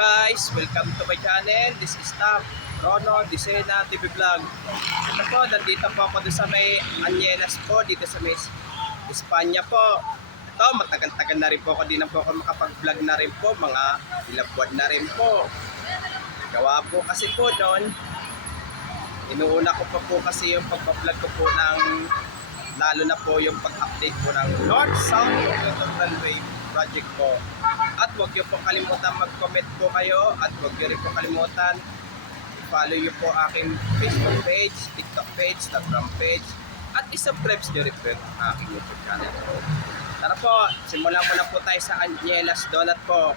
guys, welcome to my channel. This is Tam Rono Disena TV Vlog. Ito po, nandito po ako sa may Anyenas po, dito sa may Espanya po. Ito, matagal-tagal na rin po ako, di na po ako makapag-vlog na rin po, mga ilang buwan na rin po. Gawa po kasi po doon, inuuna ko pa po kasi yung pagpa-vlog ko po ng, lalo na po yung pag-update po ng North-South Railway project po. At huwag niyo po kalimutan mag-comment po kayo at huwag niyo rin po kalimutan i-follow niyo po aking Facebook page, TikTok page, Instagram page at i-subscribe niyo rin po yung aking YouTube channel po. Tara po, simulan muna po tayo sa Anyenas Donut po.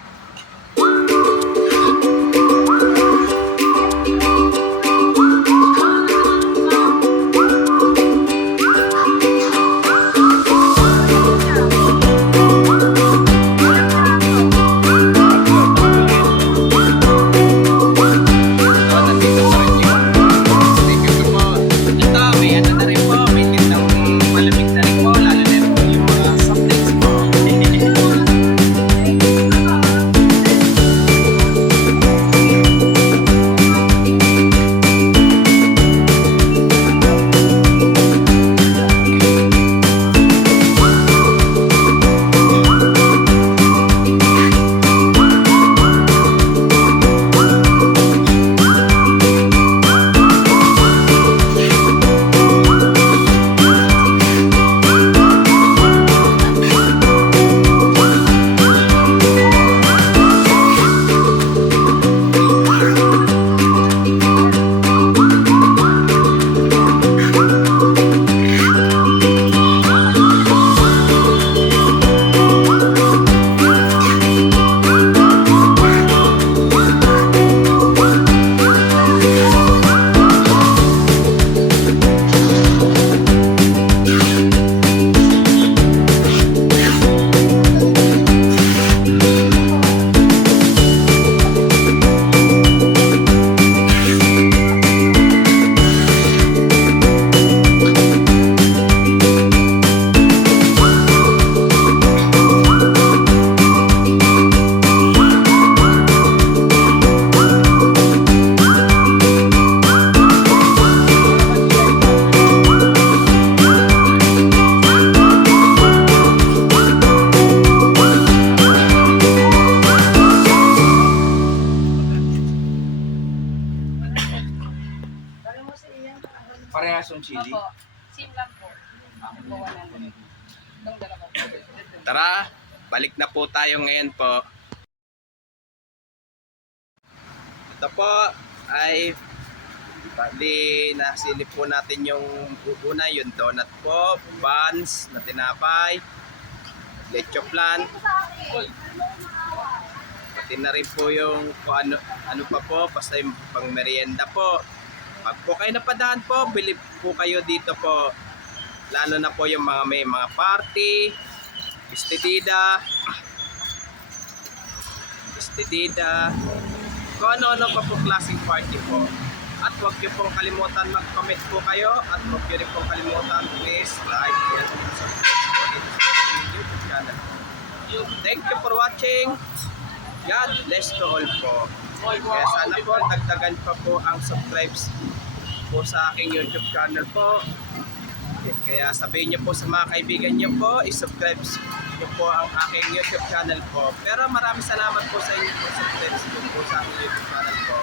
Parehas yung chili. Opo. Sim lang po. Bawa na lang. Itong dalawa po. Tara, balik na po tayo ngayon po. Ito po ay bali nasilip po natin yung una, yung donut po, buns na tinapay, leche flan. Pati na rin po yung kung ano pa po, basta yung pang merienda po. Pag po kayo napadaan po, bili po kayo dito po. Lalo na po yung mga may mga party, istidida, kung ano-ano pa po klaseng party po. At huwag niyo pong kalimutan mag-comment po kayo at huwag niyo rin pong kalimutan please like and subscribe po dito sa YouTube channel. Thank you for watching. God bless to all po. Kaya sana po dagdagan pa po ang subscribes po sa aking YouTube channel po. Kaya sabihin niyo po sa mga kaibigan niyo po, i-subscribe niyo po ang aking YouTube channel po. Pero maraming salamat po sa inyo po subscribe po sa aking YouTube channel po.